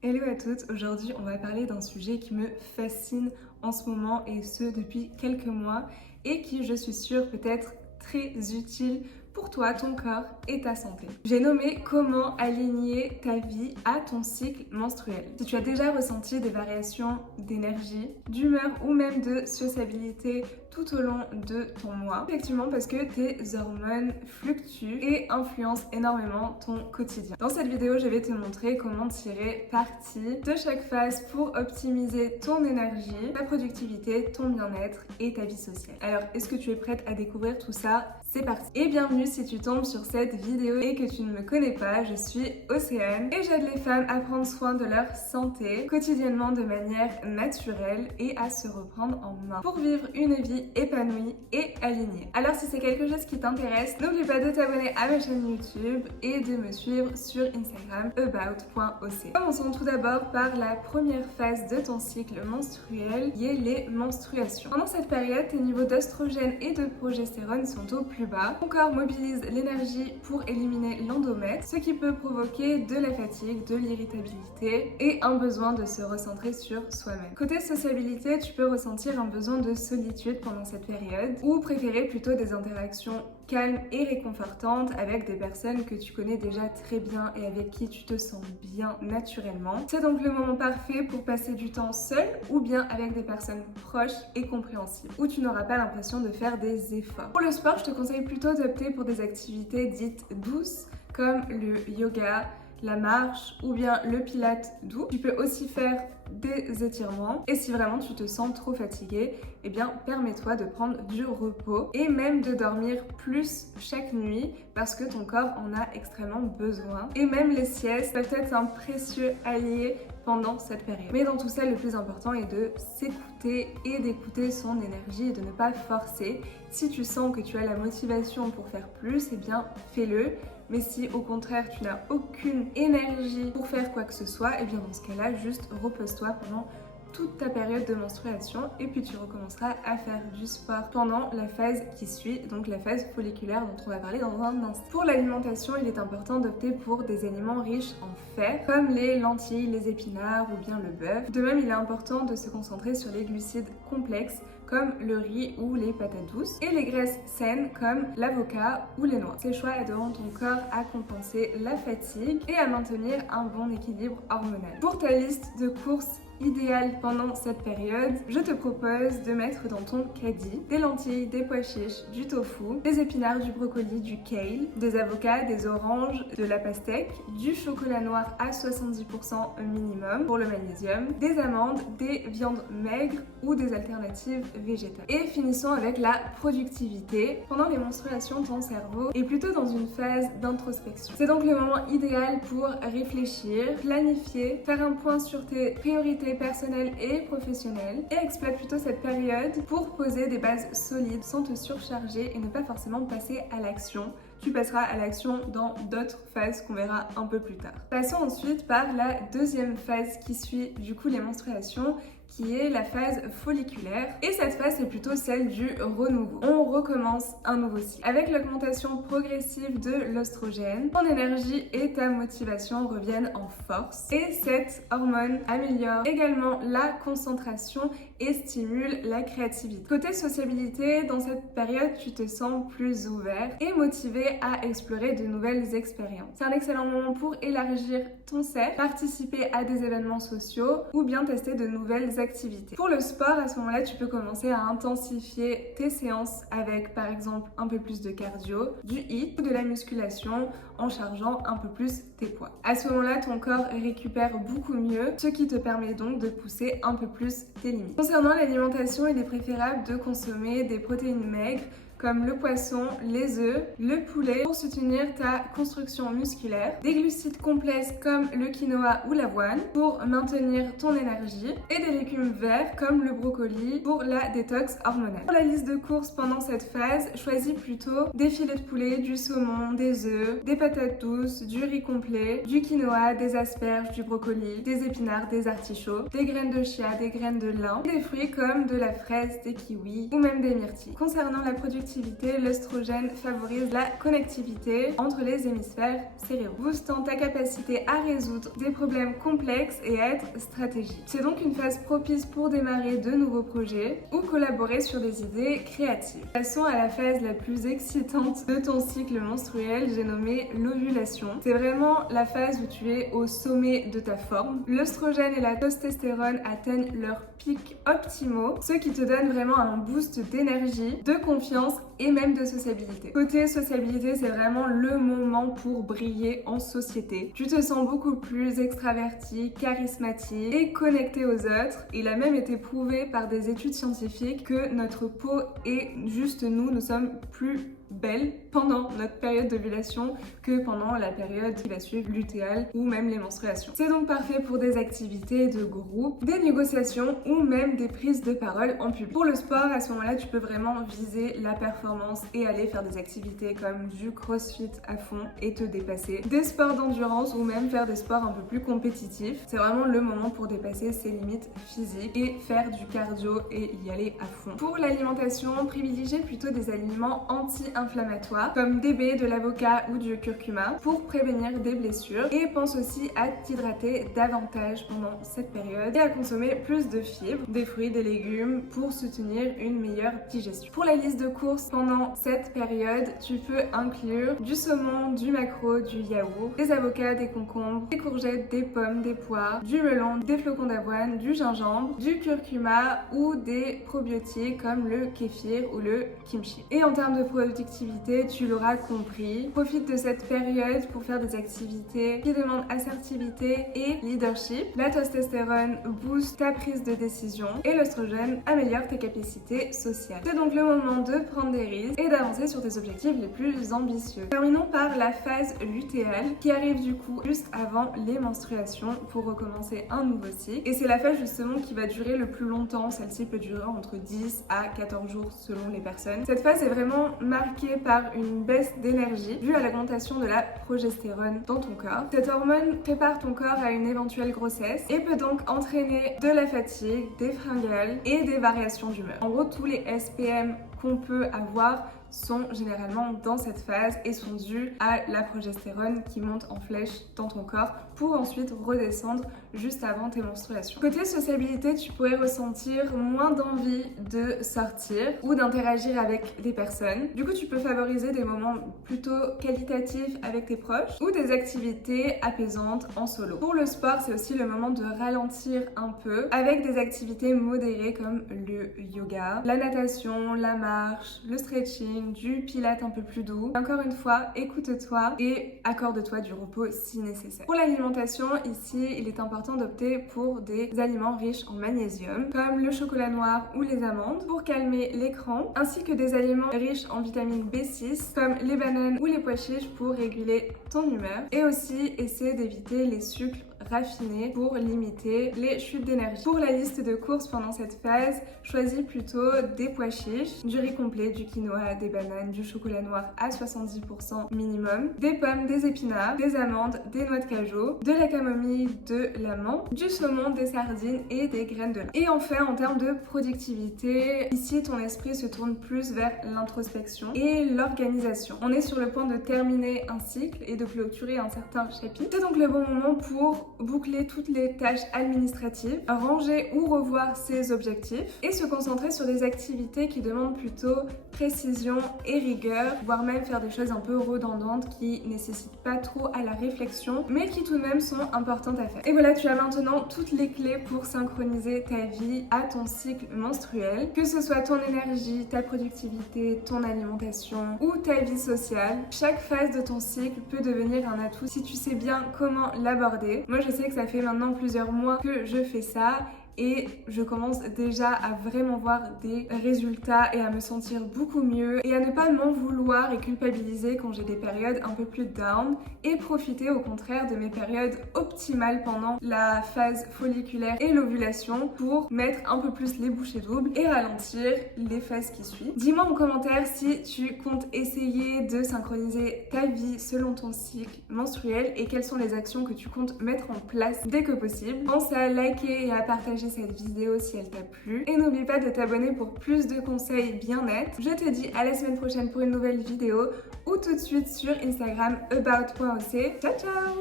Hello à toutes, aujourd'hui on va parler d'un sujet qui me fascine en ce moment et ce depuis quelques mois et qui je suis sûre peut être très utile pour toi, ton corps et ta santé. J'ai nommé comment aligner ta vie à ton cycle menstruel. Si tu as déjà ressenti des variations d'énergie, d'humeur ou même de sociabilité tout au long de ton mois, effectivement parce que tes hormones fluctuent et influencent énormément ton quotidien. Dans cette vidéo, je vais te montrer comment tirer parti de chaque phase pour optimiser ton énergie, ta productivité, ton bien-être et ta vie sociale. Alors, est-ce que tu es prête à découvrir tout ça? C'est parti! Et bienvenue si tu tombes sur cette vidéo et que tu ne me connais pas, je suis Océane et j'aide les femmes à prendre soin de leur santé quotidiennement de manière naturelle et à se reprendre en main pour vivre une vie épanouie et alignée. Alors si c'est quelque chose qui t'intéresse, n'oublie pas de t'abonner à ma chaîne YouTube et de me suivre sur Instagram about.oc. Commençons tout d'abord par la première phase de ton cycle menstruel qui est les menstruations. Pendant cette période, tes niveaux d'oestrogène et de progestérone sont au plus bas. Ton corps mobilise l'énergie pour éliminer l'endomètre, ce qui peut provoquer de la fatigue, de l'irritabilité et un besoin de se recentrer sur soi-même. Côté sociabilité, tu peux ressentir un besoin de solitude pendant cette période ou préférer plutôt des interactions calmes et réconfortantes avec des personnes que tu connais déjà très bien et avec qui tu te sens bien naturellement. C'est donc le moment parfait pour passer du temps seul ou bien avec des personnes proches et compréhensibles, où tu n'auras pas l'impression de faire des efforts. Pour le sport, je te conseille plutôt d'opter pour des activités dites douces comme le yoga, la marche ou bien le pilate doux. Tu peux aussi faire des étirements et si vraiment tu te sens trop fatigué, eh bien permets-toi de prendre du repos et même de dormir plus chaque nuit parce que ton corps en a extrêmement besoin. Et même les siestes peuvent être un précieux allié pendant cette période. Mais dans tout ça, le plus important est de s'écouter et d'écouter son énergie et de ne pas forcer. Si tu sens que tu as la motivation pour faire plus, eh bien fais-le. Mais si au contraire tu n'as aucune énergie pour faire quoi que ce soit, eh bien dans ce cas-là, juste repose-toi pendant toute ta période de menstruation et puis tu recommenceras à faire du sport pendant la phase qui suit, donc la phase folliculaire dont on va parler dans un instant. Pour l'alimentation, il est important d'opter pour des aliments riches en fer, comme les lentilles, les épinards ou bien le bœuf. De même, il est important de se concentrer sur les glucides complexes comme le riz ou les patates douces, et les graisses saines comme l'avocat ou les noix. Ces choix aideront ton corps à compenser la fatigue et à maintenir un bon équilibre hormonal. Pour ta liste de courses idéal pendant cette période, je te propose de mettre dans ton caddie des lentilles, des pois chiches, du tofu, des épinards, du brocoli, du kale, des avocats, des oranges, de la pastèque, du chocolat noir à 70% minimum pour le magnésium, des amandes, des viandes maigres ou des alternatives végétales. Et finissons avec la productivité. Pendant les menstruations, ton cerveau est plutôt dans une phase d'introspection. C'est donc le moment idéal pour réfléchir, planifier, faire un point sur tes priorités personnelle et professionnelle et exploite plutôt cette période pour poser des bases solides sans te surcharger et ne pas forcément passer à l'action. Tu passeras à l'action dans d'autres phases qu'on verra un peu plus tard. Passons ensuite par la deuxième phase qui suit du coup les menstruations, qui est la phase folliculaire. Et cette phase, c'est plutôt celle du renouveau. On recommence un nouveau cycle. Avec l'augmentation progressive de l'oestrogène, ton énergie et ta motivation reviennent en force. Et cette hormone améliore également la concentration et stimule la créativité. Côté sociabilité, dans cette période, tu te sens plus ouvert et motivé à explorer de nouvelles expériences. C'est un excellent moment pour élargir ton cercle, participer à des événements sociaux ou bien tester de nouvelles activités. Pour le sport, à ce moment-là, tu peux commencer à intensifier tes séances avec par exemple un peu plus de cardio, du HIIT ou de la musculation en chargeant un peu plus tes poids. À ce moment-là, ton corps récupère beaucoup mieux, ce qui te permet donc de pousser un peu plus tes limites. Concernant l'alimentation, il est préférable de consommer des protéines maigres comme le poisson, les œufs, le poulet pour soutenir ta construction musculaire, des glucides complexes comme le quinoa ou l'avoine pour maintenir ton énergie et des légumes verts comme le brocoli pour la détox hormonale. Pour la liste de courses pendant cette phase, choisis plutôt des filets de poulet, du saumon, des œufs, des patates douces, du riz complet, du quinoa, des asperges, du brocoli, des épinards, des artichauts, des graines de chia, des graines de lin, des fruits comme de la fraise, des kiwis ou même des myrtilles. Concernant la productivité, productivité, l'œstrogène favorise la connectivité entre les hémisphères cérébraux, boostant ta capacité à résoudre des problèmes complexes et à être stratégique. C'est donc une phase propice pour démarrer de nouveaux projets ou collaborer sur des idées créatives. Passons à la phase la plus excitante de ton cycle menstruel, j'ai nommé l'ovulation. C'est vraiment la phase où tu es au sommet de ta forme. L'œstrogène et la testostérone atteignent leurs pics optimaux, ce qui te donne vraiment un boost d'énergie, de confiance et même de sociabilité. Côté sociabilité, c'est vraiment le moment pour briller en société. Tu te sens beaucoup plus extraverti, charismatique et connecté aux autres. Il a même été prouvé par des études scientifiques que notre peau et juste nous sommes plus belle pendant notre période d'ovulation que pendant la période qui va suivre lutéale ou même les menstruations. C'est donc parfait pour des activités de groupe, des négociations ou même des prises de parole en public. Pour le sport, à ce moment-là, tu peux vraiment viser la performance et aller faire des activités comme du crossfit à fond et te dépasser, des sports d'endurance ou même faire des sports un peu plus compétitifs. C'est vraiment le moment pour dépasser ses limites physiques et faire du cardio et y aller à fond. Pour l'alimentation, privilégiez plutôt des aliments anti-inflammatoires comme des baies, de l'avocat ou du curcuma pour prévenir des blessures, et pense aussi à t'hydrater davantage pendant cette période et à consommer plus de fibres, des fruits, des légumes pour soutenir une meilleure digestion. Pour la liste de courses pendant cette période, tu peux inclure du saumon, du maquereau, du yaourt, des avocats, des concombres, des courgettes, des pommes, des poires, du melon, des flocons d'avoine, du gingembre, du curcuma ou des probiotiques comme le kéfir ou le kimchi. Et en termes de productivité, tu l'auras compris, profite de cette période pour faire des activités qui demandent assertivité et leadership. La testostérone booste ta prise de décision et l'œstrogène améliore tes capacités sociales. C'est donc le moment de prendre des risques et d'avancer sur tes objectifs les plus ambitieux. Terminons par la phase lutéale qui arrive du coup juste avant les menstruations pour recommencer un nouveau cycle. Et c'est la phase justement qui va durer le plus longtemps. Celle-ci peut durer entre 10 à 14 jours selon les personnes. Cette phase est vraiment marquée par une baisse d'énergie due à l'augmentation de la progestérone dans ton corps. Cette hormone prépare ton corps à une éventuelle grossesse et peut donc entraîner de la fatigue, des fringales et des variations d'humeur. En gros, tous les SPM qu'on peut avoir sont généralement dans cette phase et sont dus à la progestérone qui monte en flèche dans ton corps pour ensuite redescendre juste avant tes menstruations. Côté sociabilité, tu pourrais ressentir moins d'envie de sortir ou d'interagir avec des personnes. Du coup, tu peux favoriser des moments plutôt qualitatifs avec tes proches ou des activités apaisantes en solo. Pour le sport, c'est aussi le moment de ralentir un peu avec des activités modérées comme le yoga, la natation, la marche, le stretching, du pilate un peu plus doux. Encore une fois, écoute-toi et accorde-toi du repos si nécessaire. Pour l'alimentation, ici, il est important d'opter pour des aliments riches en magnésium, comme le chocolat noir ou les amandes, pour calmer les crampes, ainsi que des aliments riches en vitamine B6, comme les bananes ou les pois chiches pour réguler ton humeur, et aussi essaie d'éviter les sucres raffinés pour limiter les chutes d'énergie. Pour la liste de courses pendant cette phase, choisis plutôt des pois chiches, du riz complet, du quinoa, des bananes, du chocolat noir à 70% minimum, des pommes, des épinards, des amandes, des noix de cajou, de la camomille, de la menthe, du saumon, des sardines et des graines de lin. Et enfin, en termes de productivité, ici ton esprit se tourne plus vers l'introspection et l'organisation. On est sur le point de terminer un cycle et de clôturer un certain chapitre. C'est donc le bon moment pour boucler toutes les tâches administratives, ranger ou revoir ses objectifs et se concentrer sur des activités qui demandent plutôt précision et rigueur, voire même faire des choses un peu redondantes qui nécessitent pas trop à la réflexion, mais qui tout de même sont importantes à faire. Et voilà, tu as maintenant toutes les clés pour synchroniser ta vie à ton cycle menstruel, que ce soit ton énergie, ta productivité, ton alimentation ou ta vie sociale. Chaque phase de ton cycle peut devenir un atout si tu sais bien comment l'aborder. Moi, je sais que ça fait maintenant plusieurs mois que je fais ça et je commence déjà à vraiment voir des résultats et à me sentir beaucoup mieux et à ne pas m'en vouloir et culpabiliser quand j'ai des périodes un peu plus down et profiter au contraire de mes périodes optimales pendant la phase folliculaire et l'ovulation pour mettre un peu plus les bouchées doubles et ralentir les phases qui suivent. Dis-moi en commentaire si tu comptes essayer de synchroniser ta vie selon ton cycle menstruel et quelles sont les actions que tu comptes mettre en place dès que possible. Pense à liker et à partager partager cette vidéo si elle t'a plu. Et n'oublie pas de t'abonner pour plus de conseils bien-être. Je te dis à la semaine prochaine pour une nouvelle vidéo ou tout de suite sur Instagram about.oc. Ciao ciao!